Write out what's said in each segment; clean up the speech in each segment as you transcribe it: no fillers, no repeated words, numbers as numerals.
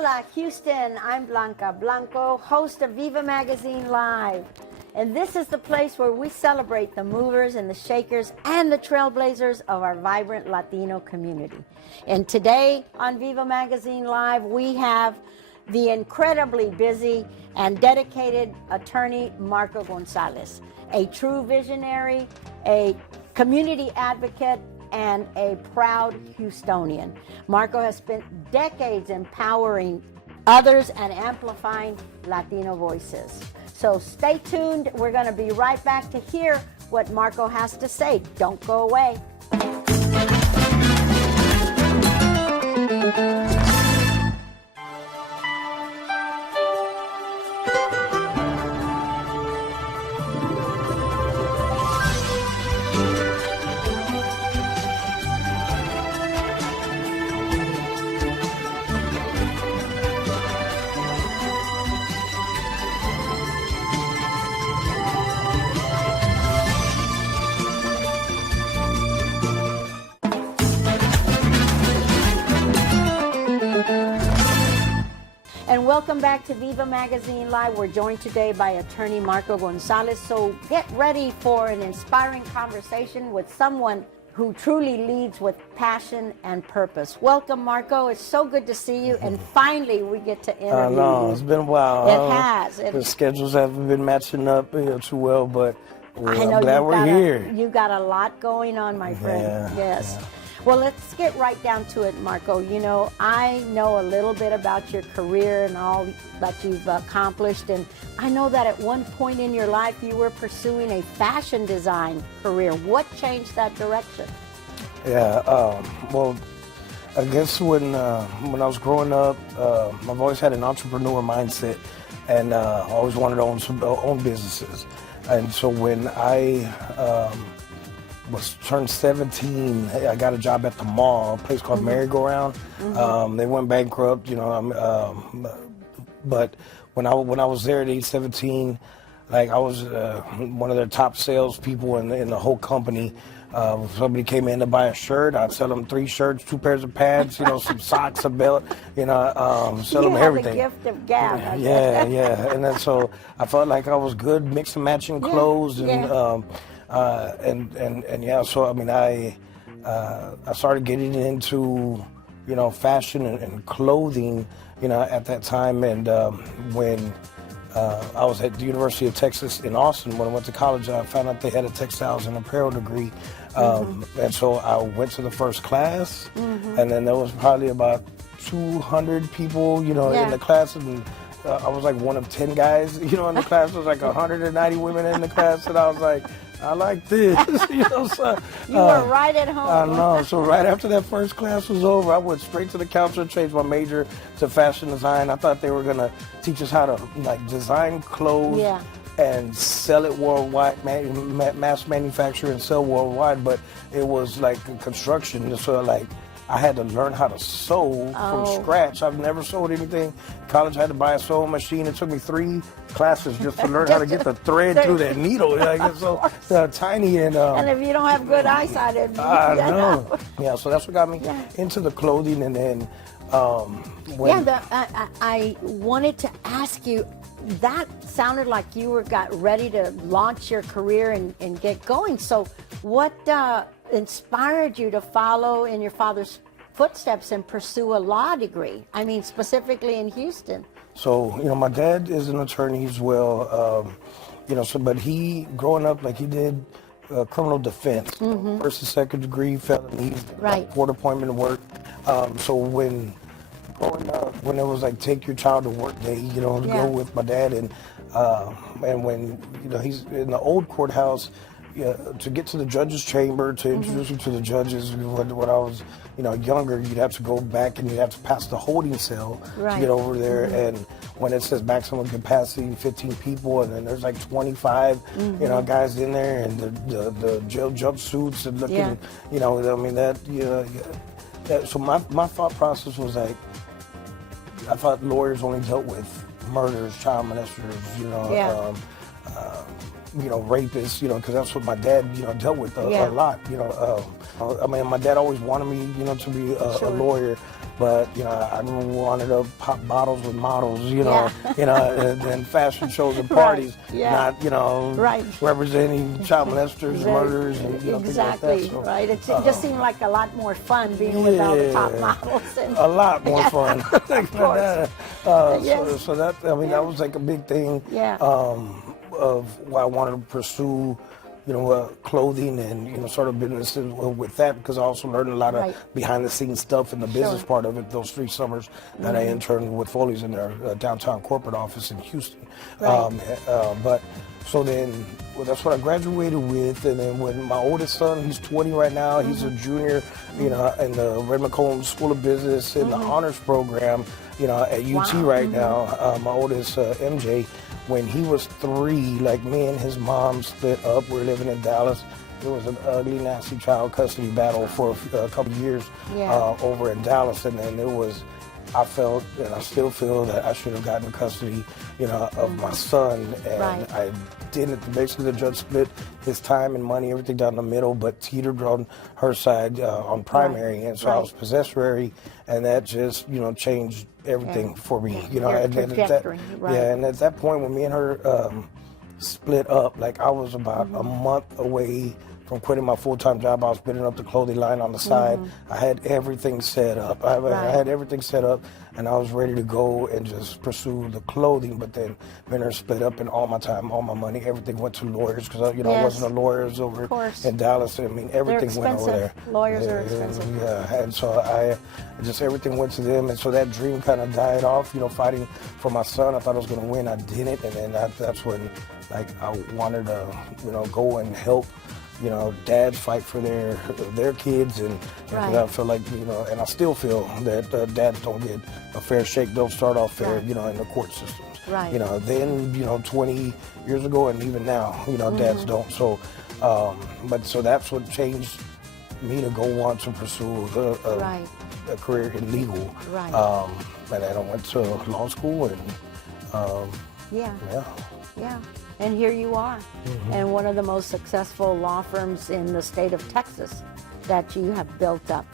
Hola, Houston. I'm Blanca Blanco, host of Viva Magazine Live. And this is the place where we celebrate the movers and the shakers and the trailblazers of our vibrant Latino community. And today on Viva Magazine Live, we have the incredibly busy and dedicated attorney Marco Gonzalez, a true visionary, a community advocate, and a proud Houstonian. Marco has spent decades empowering others and amplifying Latino voices. So stay tuned. We're going to be right back to hear what Marco has to say. Don't go away. And welcome back to Viva Magazine Live. We're joined today by attorney Marco Gonzalez. So get ready for an inspiring conversation with someone who truly leads with passion and purpose. Welcome, Marco. It's so good to see you. And finally, we get to interview I know, you. it's been a while. It has. The schedules haven't been matching up too well, but I know I'm glad we're here. You got a lot going on, my friend. Yeah, yes. yeah. Well, let's get right down to it, Marco. You know, I know a little bit about your career and all that you've accomplished, and I know that at one point in your life you were pursuing a fashion design career. What changed that direction? Yeah, well, I guess when I was growing up, I've always had an entrepreneur mindset, and I always wanted to own businesses. And so when I turned 17, I got a job at the mall, a place called Merry-Go-Round. They went bankrupt, you know. But when I was there at age 17, like I was one of their top salespeople in the whole company. If somebody came in to buy a shirt, I'd sell them 3 shirts, 2 pairs of pants, you know, some socks, a belt, you know, sell them everything. You have the gift of gab. Yeah, yeah. And then so I felt like I was good, mix and matching clothes, and yeah. So I mean, I started getting into, you know, fashion and clothing, you know, at that time. And when I was at the University of Texas in Austin, when I went to college, I found out they had a textiles and apparel degree. And so I went to the first class, and then there was probably about 200 people, you know, in the class, and I was like one of 10 guys, you know, in the class. There was like 190 women in the class, and I was like, I like this, you know. So, you were right at home. I know. So right after that first class was over, I went straight to the counselor, changed my major to fashion design. I thought they were gonna teach us how to like design clothes and sell it worldwide, mass manufacture and sell worldwide. But it was like construction, so like I had to learn how to sew from scratch. I've never sewed anything. College, I had to buy a sewing machine. It took me 3 classes just to learn how to get the thread through that needle. Like, it's so tiny. And if you don't have good eyesight, I know. Yeah, so that's what got me into the clothing. And then I wanted to ask you, that sounded like you got ready to launch your career and get going. So what inspired you to follow in your father's footsteps and pursue a law degree? I mean, specifically in Houston. So, you know, my dad is an attorney as well, you know, so, but he, growing up, like he did criminal defense, first and second degree felonies, court appointment work. So when growing up, when it was like take your child to work day, you know, to go with my dad, and when, you know, he's in the old courthouse, to get to the judge's chamber, to introduce him to the judges. When I was, you know, younger, you'd have to go back and you'd have to pass the holding cell to get over there. And when it says maximum capacity, 15 people, and then there's like 25, you know, guys in there, and the jail jumpsuits and looking, you know, I mean that, you know, so my thought process was like, I thought lawyers only dealt with murders, child molesters, you know. rapists, because that's what my dad, dealt with a lot, I mean, my dad always wanted me, to be a lawyer, but, I wanted to pop bottles with models, and fashion shows and parties, not, representing child molesters, murderers, and, things like that. So, right. It just seemed like a lot more fun being with all the top models. And, a lot more fun. Of course. So that, I mean, that was like a big thing. Of why I wanted to pursue, clothing and, sort of businesses with that, because I also learned a lot of behind the scenes stuff in the business part of it, those 3 summers that I interned with Foley's in their downtown corporate office in Houston. But so then, that's what I graduated with, and then when my oldest son, he's 20 right now, he's a junior, in the Red McComb School of Business in the honors program, at UT right now. My oldest, MJ, when he was 3, like me and his mom split up. We're living in Dallas. It was an ugly, nasty child custody battle for a couple of years over in Dallas, and then I felt, and I still feel, that I should have gotten custody, of my son, and I didn't. Basically, the judge split his time and money, everything down the middle, but teetered on her side on primary, and so I was possessory, and that just, changed everything for me, and at that point, when me and her split up, like I was about a month away from quitting my full-time job. I was building up the clothing line on the side. I had everything set up. I had everything set up, and I was ready to go and just pursue the clothing. But then Benner split up, and all my time, all my money, everything went to lawyers, because I wasn't a lawyer. It was over in Dallas. I mean, everything went over there. Lawyers are expensive. Yeah, and so everything went to them, and so that dream kind of died off. Fighting for my son, I thought I was going to win. I didn't, and then that's when, like, I wanted to, go and help, dads fight for their kids, and I feel like, and I still feel that dads don't get a fair shake. Don't start off fair, in the court systems. Then, 20 years ago, and even now, dads don't. So, so that's what changed me to go on to pursue a career in legal. And then I went to law school, and and here you are, and one of the most successful law firms in the state of Texas that you have built up.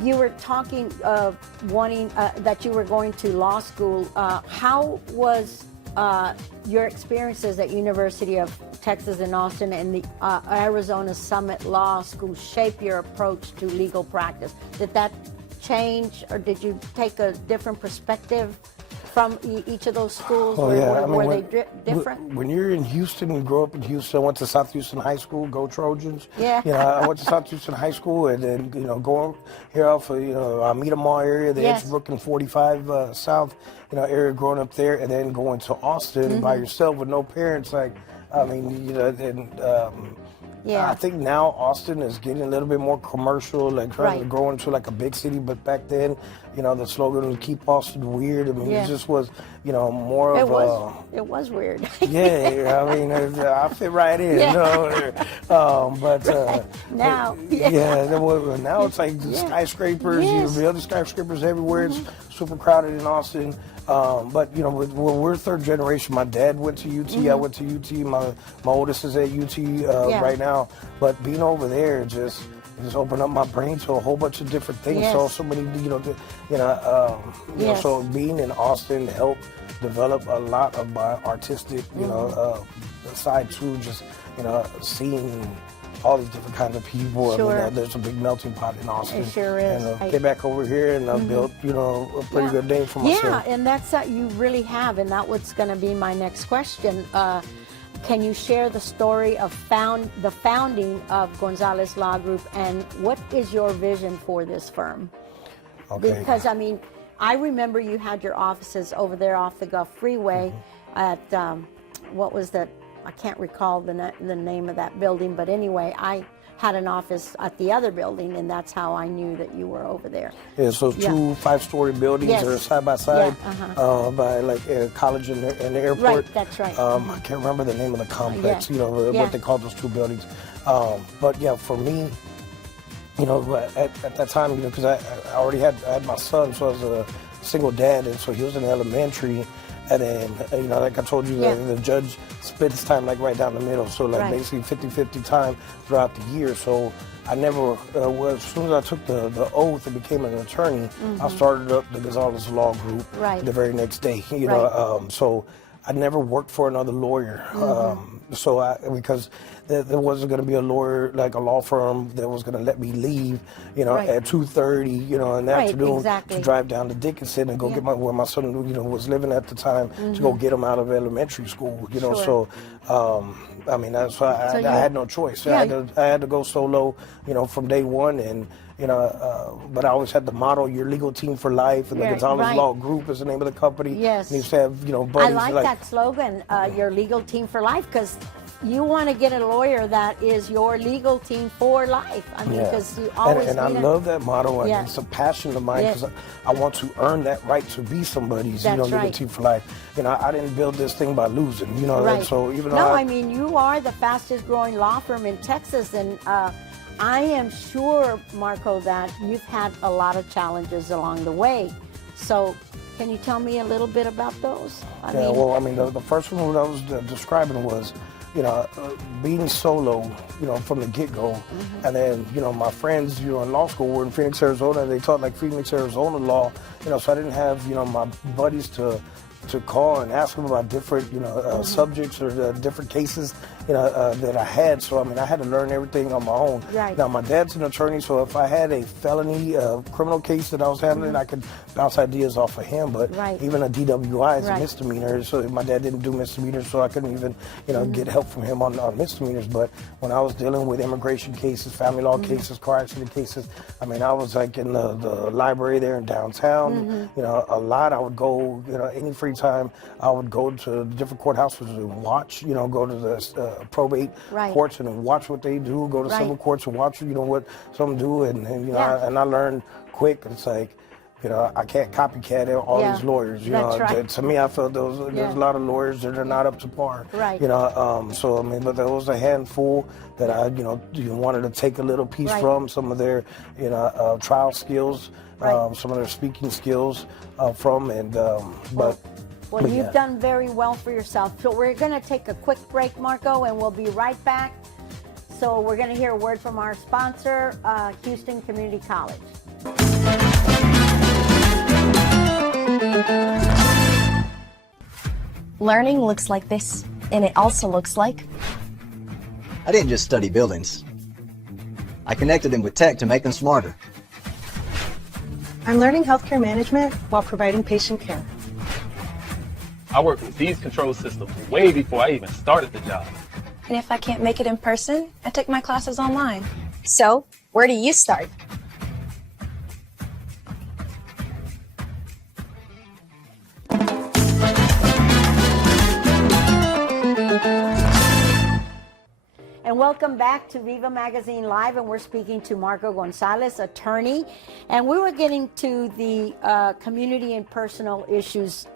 You were talking of wanting that you were going to law school. How was your experiences at University of Texas in Austin and the Arizona Summit Law School shape your approach to legal practice? Did that change, or did you take a different perspective from each of those schools? Were they different? When you're in Houston, you grow up in Houston. I went to South Houston High School, go Trojans. Yeah. I went to South Houston High School, and then, going here off of, Alameda Mall area, the Edgebrook and 45 South, area, growing up there, and then going to Austin by yourself with no parents. Like, I mean, I think now Austin is getting a little bit more commercial, like trying to grow into like a big city. But back then, the slogan was "Keep Austin Weird." I mean, it just was, more of it was weird. I mean, I fit right in, but now, now it's like skyscrapers. You build the skyscrapers everywhere. It's super crowded in Austin. But we're third generation. My dad went to UT. I went to UT. My oldest is at UT right now. But being over there just opened up my brain to a whole bunch of different things. So many, so being in Austin helped develop a lot of my artistic, side too. Just seeing all these different kinds of people. I mean, there's a big melting pot in Austin. It sure is. And came back over here, and I built, a pretty good name for myself. Yeah, and that's you really have, and that was going to be my next question. Can you share the story of the founding of Gonzalez Law Group, and what is your vision for this firm? Okay. Because, I mean, I remember you had your offices over there off the Gulf Freeway at, what was that? I can't recall the name of that building, but anyway, I had an office at the other building, and that's how I knew that you were over there. Yeah, so 2 5-story buildings that are side by side by like a college and the airport. Right, that's right. I can't remember the name of the complex, what they call those 2 buildings. But for me, at that time, because I already had my son, so I was a single dad, and so he was in elementary. And then, like I told you, the judge split his time like right down the middle. So like basically 50-50 time throughout the year. So I never, as soon as I took the oath and became an attorney, I started up the Gonzalez Law Group the very next day. So I never worked for another lawyer. Because there wasn't going to be a lawyer, like a law firm, that was going to let me leave, at 2:30, in the afternoon to drive down to Dickinson and go get where my son, was living at the time, to go get him out of elementary school, So, that's why I had no choice. I had to go solo, from day one, and but I always had the motto, your legal team for life, and the Gonzalez Law Group is the name of the company. Yes. And you used to have, buddies. I like that slogan, your legal team for life, because you want to get a lawyer that is your legal team for life. I mean, because you always and I love that motto, and it's a passion of mine, because I want to earn that right to be somebody's, legal team for life. I didn't build this thing by losing, and so even though I mean, you are the fastest growing law firm in Texas, and I am sure, Marco, that you've had a lot of challenges along the way. So can you tell me a little bit about those? The first one that I was describing was, being solo, from the get-go. And then, my friends, in law school were in Phoenix, Arizona. They taught like Phoenix, Arizona law, so I didn't have, my buddies to call and ask them about different, subjects or different cases, that I had. So, I had to learn everything on my own. Now, my dad's an attorney, so if I had a felony criminal case that I was handling, I could bounce ideas off of him. But even a DWI is a misdemeanor, so my dad didn't do misdemeanors, so I couldn't even, get help from him on misdemeanors. But when I was dealing with immigration cases, family law cases, car accident cases, I was like in the library there in downtown, a lot. I would go, any free time, I would go to different courthouses and watch, go to the probate courts and watch what they do, go to civil courts and watch, what some do, and I learned quick. It's like, I can't copycat all these lawyers. To me, I felt there's a lot of lawyers that are not up to par. But there was a handful that I, wanted to take a little piece from, some of their, trial skills, some of their speaking skills from, and Well, you've done very well for yourself. So we're going to take a quick break, Marco, and we'll be right back. So we're going to hear a word from our sponsor, Houston Community College. Learning looks like this, and it also looks like... I didn't just study buildings. I connected them with tech to make them smarter. I'm learning healthcare management while providing patient care. I worked with these control systems way before I even started the job. And if I can't make it in person, I take my classes online. So, where do you start? And welcome back to Viva Magazine Live, and we're speaking to Marco Gonzalez, attorney, and we were getting to the community and personal issues,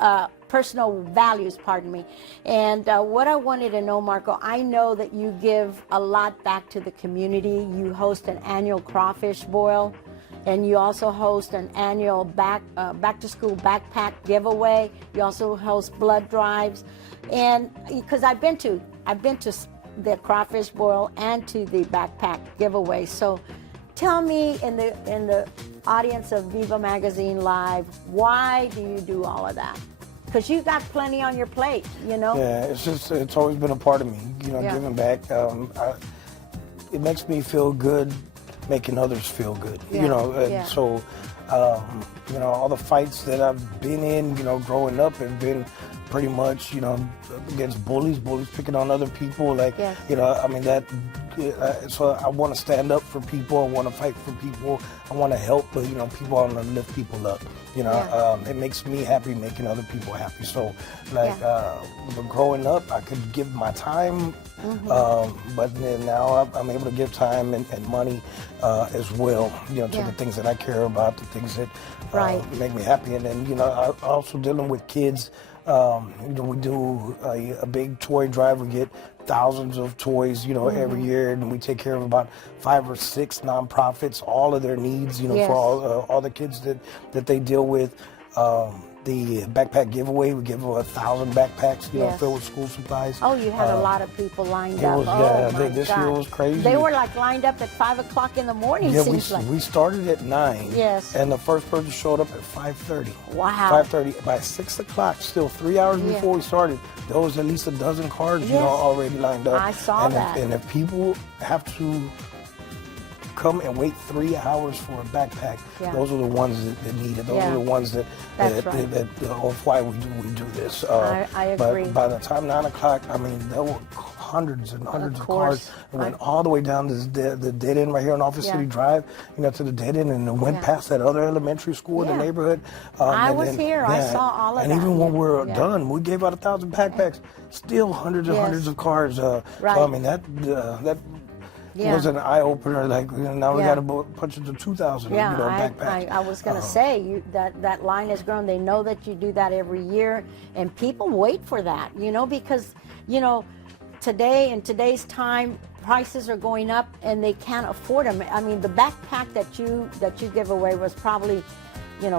personal values, pardon me. And what I wanted to know, Marco, I know that you give a lot back to the community. You host an annual crawfish boil, and you also host an annual back to school backpack giveaway. You also host blood drives, and because I've been to the crawfish boil and to the backpack giveaway. So tell me, in the audience of Viva Magazine Live, why do you do all of that? Because you got plenty on your plate, Yeah, it's always been a part of me, giving back. It makes me feel good making others feel good, So, all the fights that I've been in, growing up have been pretty much, against bullies picking on other people. So I want to stand up for people. I want to fight for people. I want to help, but, people, I want to lift people up. It makes me happy making other people happy. So, growing up, I could give my time, but then now I'm able to give time and money as well, to the things that I care about, the things that make me happy. And then, I also dealing with kids. We do a big toy drive. We get thousands of toys, every year, and we take care of about 5 or 6 nonprofits, all of their needs, for all the kids that they deal with. The backpack giveaway, we give 1,000 backpacks, Yes. filled with school supplies. Oh, you had a lot of people lined It up. was, Oh, my this God. year was crazy. They were like lined up at 5 o'clock in the morning, Yeah, seems like. we started at 9. Yes. And the first person showed up at 5:30. Wow. 5:30. By 6 o'clock, still 3 hours Yeah. before we started, there was at least a dozen cars, Yes. already lined up. I saw that. And if people have to come and wait 3 hours for a backpack, Yeah. those are the ones that need it. Those Yeah. are the ones that That's right. of why we do this. I agree. But by the time 9 o'clock, I mean, there were hundreds and hundreds of cars. course. It went all the way down to the dead end right here on Office Yeah. City Drive, to the dead end, and it went Yeah. past that other elementary school in Yeah. the neighborhood. I And was then- here. I saw all of and that. even when we're Yeah. done, we gave out 1,000 backpacks. Still hundreds and Yes. hundreds of cars. Right. So I mean that Yeah. was an eye opener. Like now we Yeah. got to punch it to 2,000. Yeah, backpacks. I was going to say that line has grown. They know that you do that every year, and people wait for that, because today in today's time, prices are going up, and they can't afford them. I mean, the backpack that you give away was probably,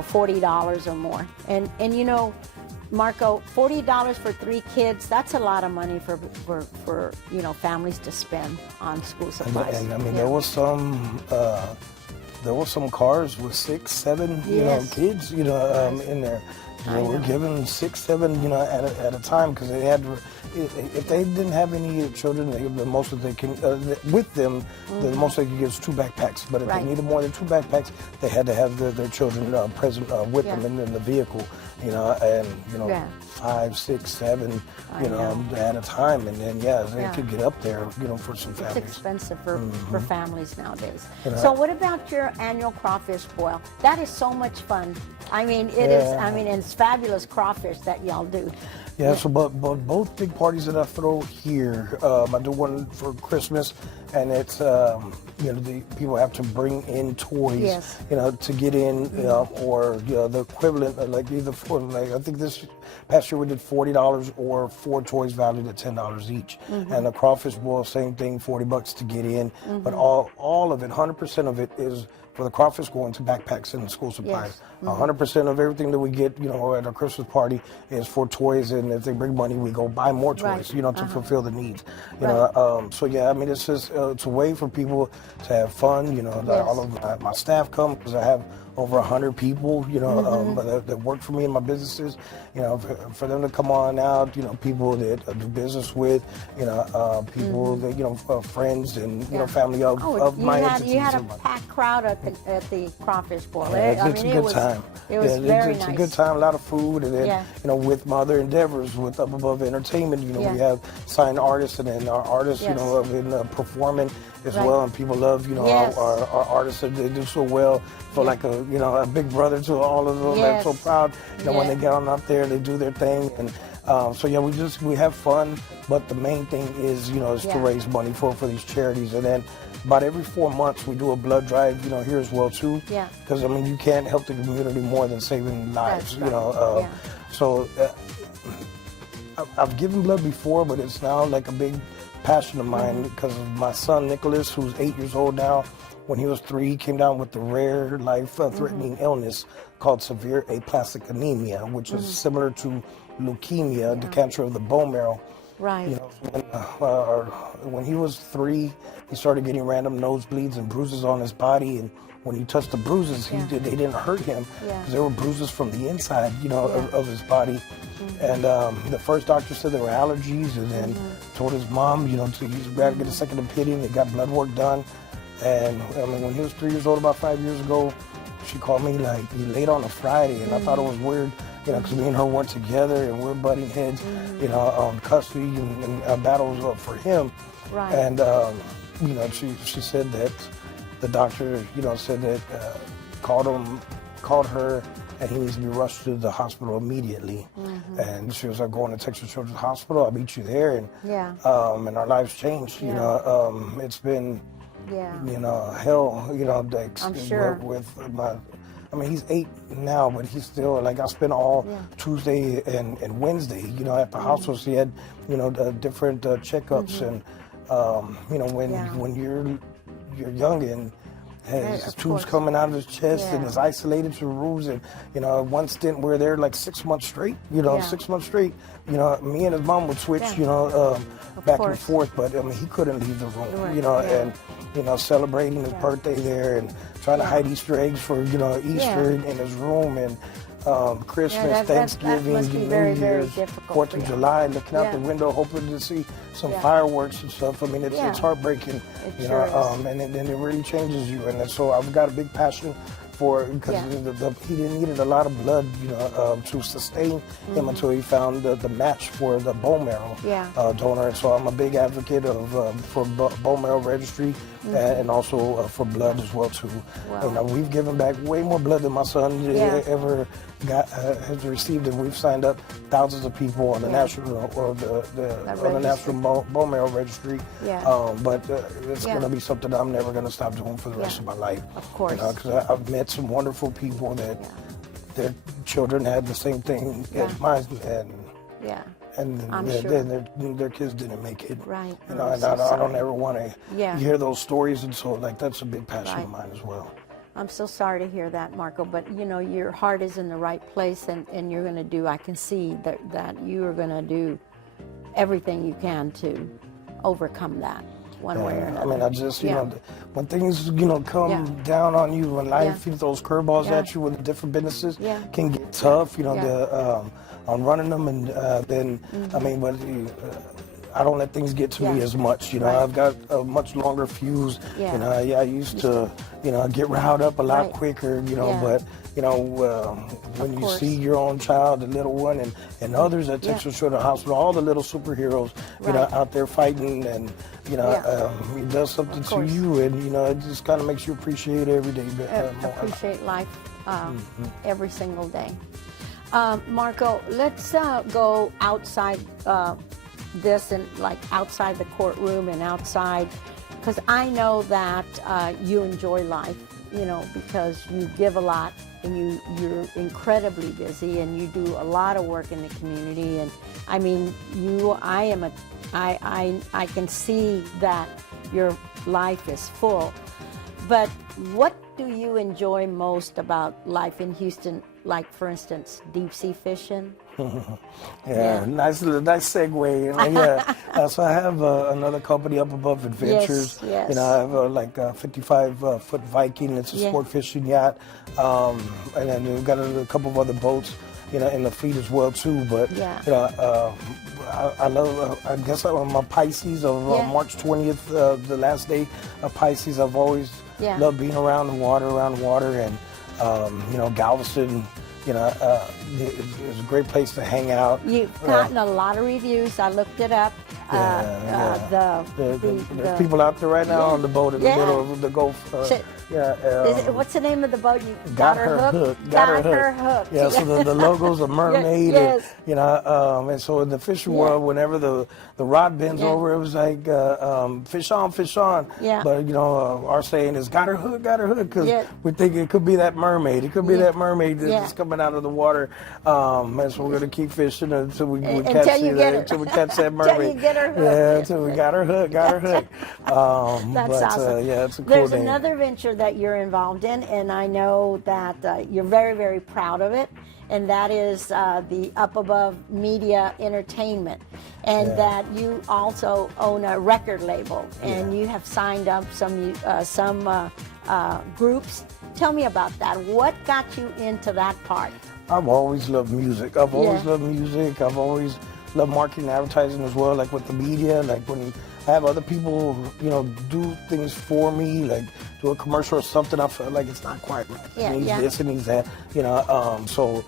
$40 or more, and Marco, $40 for 3 kids, that's a lot of money for families to spend on school supplies. And I mean, Yeah. there was some cars with 6, 7, Yes. kids, in there. We're giving 6, 7, at a time, because they had. If they didn't have any children, the most that they can with them, the most they could get is 2 backpacks. But if Right. they needed more than 2 backpacks, they had to have their children present with Yeah. them in the vehicle. And Yeah. 5, 6, 7, I know. at a time, and then they Yeah. could get up there, for some It's families. expensive for families nowadays. You know, So what about your annual crawfish boil? That is so much fun. I mean, it is. Yeah. I mean, and it's fabulous crawfish that y'all do. Yeah, so but both big parties that I throw here, I do one for Christmas, and it's the people have to bring in toys, Yes. to get in, or the equivalent, like either for I think this past year we did $40 or 4 toys valued at $10 each, and the crawfish boil, same thing, $40 to get in, but all of it, 100% of it is for the crawfish going to backpacks and school supplies. 100% of everything that we get, at our Christmas party is for toys, and if they bring money, we go buy more toys, Right. to fulfill the needs. Right. So yeah, I mean, it's just it's a way for people to have fun. All of my staff come, because I have over 100 people, that work for me in my businesses. For them to come on out, people that I do business with, people that friends and family of my entities. You had a and my- packed crowd at the crawfish boil. Yeah, it's a good time. It was Yeah, very it's nice. a good time, a lot of food, and then Yeah. with my other endeavors with Up Above Entertainment, Yeah. we have signed artists, and then our artists, Yes. have been performing as Right. well, and people love, Yes. our artists. They do so well. Feel like a big brother to all of them. Yes. I'm so proud, when Yeah. they get on out there, they do their thing, and so yeah, we have fun, but the main thing is to Yeah. raise money for these charities, and then about every 4 months we do a blood drive, here as well too. Yeah. Because I mean, you can't help the community more than saving lives. That's right. Yeah. So I've given blood before, but it's now like a big passion of mine, because of my son Nicholas, who's 8 years old now. When he was 3, he came down with the rare life-threatening illness called severe aplastic anemia, which is similar to leukemia, the cancer of the bone marrow. Right. When he was 3, he started getting random nosebleeds and bruises on his body, and when he touched the bruises, they didn't hurt him, Yeah. because they were bruises from the inside, of his body. And the first doctor said there were allergies, and then told his mom, he's got to get a second opinion. They got blood work done, and I mean, when he was 3 years old, about 5 years ago, she called me late on a Friday, and I thought it was weird, because me and her weren't together, and we're butting heads, on custody and battles for him. Right. And she said that the doctor, said that called her, and he needs to be rushed to the hospital immediately. And she was like, going to Texas Children's Hospital. I'll meet you there. And Yeah. and our lives changed. It's been hell. I'm sure. With my. I mean, he's 8 now, but he's still like, I spent all Tuesday and Wednesday, at the hospital. So he had, the different checkups, and when you're young, and has of tubes course. coming out of his chest and Yeah. is isolated to rooms. And, you know, one stint we're there like 6 months straight, you know, Yeah. 6 months straight. You know, me and his mom would switch, Yeah. you know, back and course. forth, but I mean, he couldn't leave the room, Right, you know, yeah. and, you know, celebrating his birthday there and trying to hide Easter eggs for, you know, Easter in his room and Christmas, that Thanksgiving, must be New very, very Year's, difficult 4th for of you. July, looking out Yeah. the window, hoping to see some Yeah. fireworks and stuff. I mean, it's Yeah. heartbreaking, It you sure know, is. and it really changes you. And so I've got a big passion for it because Yeah. he needed a lot of blood, you know, to sustain him until he found the match for the bone marrow Yeah. donor. And so I'm a big advocate of for bone marrow registry and also for blood as well too. Wow. You know, we've given back way more blood than my son Yeah. ever has received, and we've signed up thousands of people on the national or the national bone marrow registry. Yeah. But it's Yeah. going to be something I'm never going to stop doing for the rest of my life. Of course. You know, because I've met some wonderful people that their children had the same thing as mine, Yeah. and I'm their, sure. their kids didn't make it. Right. You know, I'm and so I don't sorry. ever want to Yeah. hear those stories, and so like that's a big passion Right. of mine as well. I'm so sorry to hear that, Marco, but you know, your heart is in the right place and you're going to do, I can see that you are going to do everything you can to overcome that one way or And, another. I mean, I just, you Yeah. know, when things, you know, come Yeah. down on you, when life Yeah. throws curveballs Yeah. at you with different businesses, Yeah. can get tough, you know, Yeah. on running them. And then, I mean, but I don't let things get to me Yeah. as much. You know, Right. I've got a much longer fuse. Yeah. You know, I used to, you know, get riled up a lot Right. quicker, you know, Yeah. but, you know, when you course. see your own child, the little one, and others at Texas Children's Hospital, all the little superheroes, you know, Right. out there fighting, and, you know, Yeah. it does something to course. you, and, you know, it just kind of makes you appreciate every day more. Appreciate life Mm-hmm. every single day. Marco, let's go outside this and like outside the courtroom and outside, because I know that you enjoy life, you know, because you give a lot and you're incredibly busy and you do a lot of work in the community. And I mean, I can see that your life is full. But what do you enjoy most about life in Houston? Like, for instance, deep sea fishing? Yeah, nice segue. Yeah, so I have another company up above Adventures. Yes. You know, I have like a 55-foot Viking. It's a sport fishing yacht, and then we've got a couple of other boats, you know, in the fleet as well too. But you know, I love. I guess I'm a Pisces of March 20th, the last day of Pisces. I've always loved being around the water, and you know, Galveston. You know, it's a great place to hang out. You've gotten a lot of reviews. I looked it up. There's people out there right now on the boat in the middle of the Gulf. What's the name of the boat? You Got her hooked. Got her hooked. Yeah, so the logo's a mermaid. Yes. And, you know, and so in the fishing world, whenever the rod bends over, it was like fish on, fish on. Yeah. But you know, our saying is got her hooked, because we think it could be that mermaid. It could be that mermaid that's coming out of the water. And so we're gonna keep fishing until we catch until we catch that mermaid. Until you get her hooked. Yeah, until we got her hooked. That's awesome. Yeah, it's a cool There's thing. another venture that you're involved in, and I know that you're very, very proud of it, and that is the Up Above Media Entertainment, and that you also own a record label, and you have signed up some groups. Tell me about that. What got you into that part? I've always loved music. I've always loved marketing and advertising as well, like with the media, like when I have other people, you know, do things for me, like do a commercial or something, I feel like it's not quite right. It needs this, it needs that, you know, so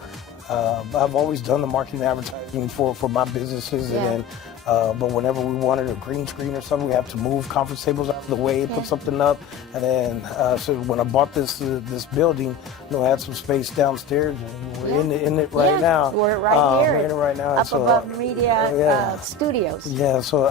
I've always done the marketing and advertising for my businesses, and then but whenever we wanted a green screen or something, we have to move conference tables out of the way, put something up, and then so when I bought this building, you know, I had some space downstairs, and we're in it right now. We're right here. We're in it right now. Up Above Media Studios. Yeah, so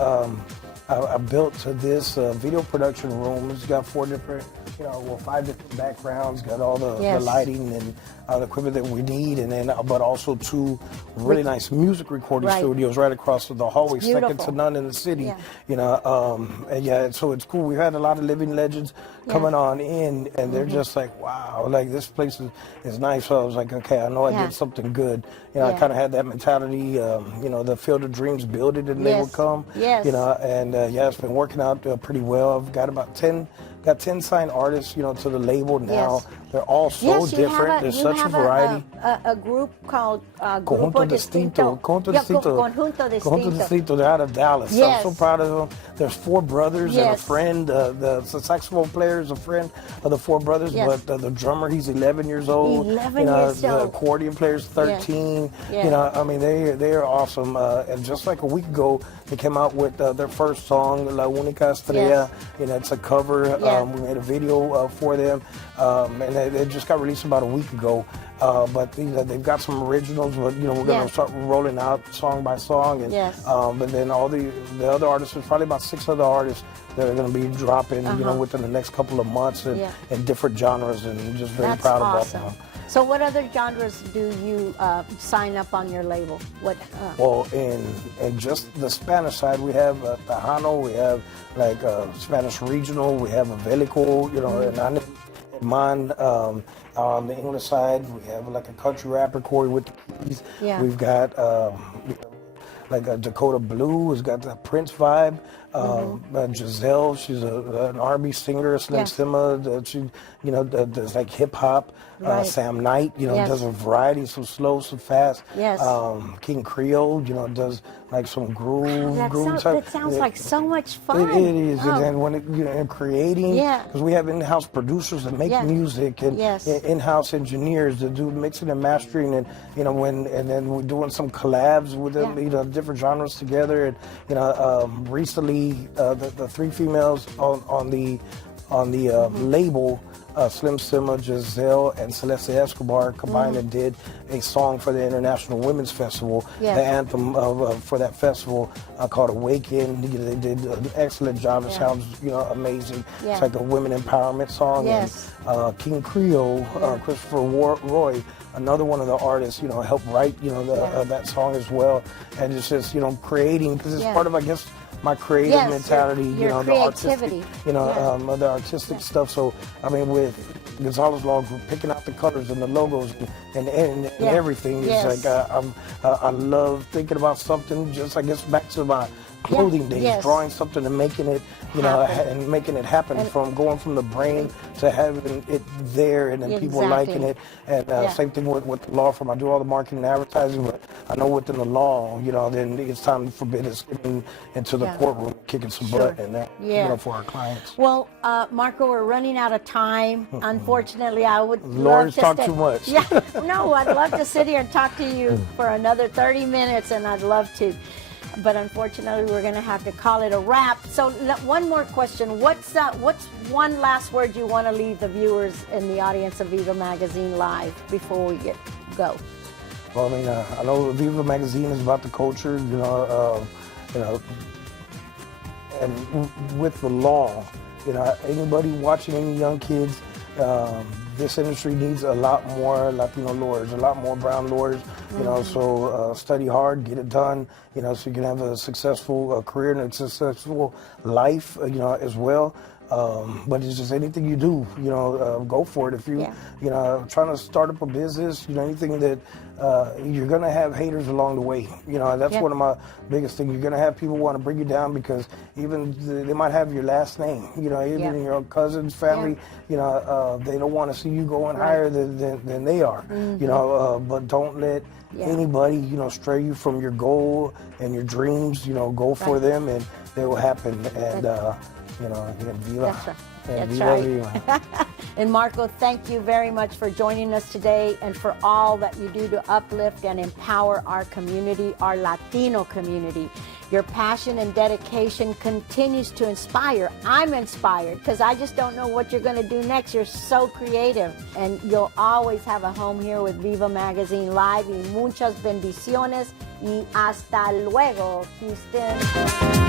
I built this video production room. It's got 4 different well, 5 different backgrounds, got all the lighting and the equipment that we need, and then but also 2 really nice music recording studios right across the hallway, second to none in the city. And so it's cool. We had a lot of living legends coming on in, and they're just like, wow, like this place is nice. So I was like, okay, I know I did something good. I kind of had that mentality. The Field of Dreams, build it and they will come. And it's been working out pretty well. I've got about 10 signed artists, to the label now. They're all so different. There's such a variety. A group called Conjunto Distinto. Conjunto Distinto. They're out of Dallas. I'm so proud of them. There's 4 brothers and a friend. The saxophone player is a friend of the 4 brothers, but the drummer, he's 11 years old. 11 years old. The accordion player's 13. They are awesome. And just like a week ago, they came out with their first song, La Única Estrella. It's a cover. We made a video for them. And they just got released about a week ago. But they've got some originals, but we're going to start rolling out song by song. And but then all the other artists, there's probably about 6 other artists that are going to be dropping, within the next couple of months in different genres, and just very proud of all of them. So what other genres do you sign up on your label? Well, in just the Spanish side, we have Tejano, we have like Spanish regional, we have a Velico, and Man. On the English side, we have like a country rapper, Corey with the keys. We've got like a Dakota Blue has got the Prince vibe. Giselle, she's an R&B singer, Slim Simma. She, does like hip hop. Sam Knight, does a variety, some slow, some fast. King Creole, does like some groove. That sounds like so much fun. It is, and then when and creating, because we have in-house producers that make music and in-house engineers that do mixing and mastering, and and then we're doing some collabs with them, different genres together, and recently the 3 females on the label. Slim Simma, Giselle, and Celeste Escobar combined and did a song for the International Women's Festival, the anthem for that festival called Awaken. They did an excellent job. It sounds, amazing. It's like a women empowerment song. And King Creole, Christopher Roy, another one of the artists, helped write, that song as well. And it's just, creating, because it's part of, I guess, my creative mentality, the artistic, the artistic stuff. So, I mean, with Gonzalez Law Group, picking out the colors and the logos and everything, it's like I love thinking about something. Just I guess back to my clothing days, drawing something and making it, and making it happen, from going from the brain to having it there, and then people liking it. And same thing with the law firm. I do all the marketing and advertising, but I know within the law, then it's time for business getting into the courtroom, kicking some butt, and for our clients. Well, Marco, we're running out of time. Unfortunately, I would love to talk too much. No, I'd love to sit here and talk to you for another 30 minutes, and I'd love to. But unfortunately, we're going to have to call it a wrap. So one more question. What's one last word you want to leave the viewers in the audience of Viva Magazine Live before we go? Well, I mean, I know Viva Magazine is about the culture, and with the law, anybody watching, any young kids, this industry needs a lot more Latino lawyers, a lot more brown lawyers, so study hard, get it done, so you can have a successful career and a successful life, as well. But it's just anything you do, go for it. If you, trying to start up a business, anything that you're going to have haters along the way. That's one of my biggest things. You're going to have people want to bring you down because even they might have your last name, even your cousin's family, they don't want to see you going higher than they are, but don't let anybody, stray you from your goal and your dreams, go for them and they will happen. And, Viva. That's right. That's right. And Marco, thank you very much for joining us today and for all that you do to uplift and empower our community, our Latino community. Your passion and dedication continues to inspire. I'm inspired because I just don't know what you're going to do next. You're so creative, and you'll always have a home here with Viva Magazine Live. Y muchas bendiciones y hasta luego, Houston.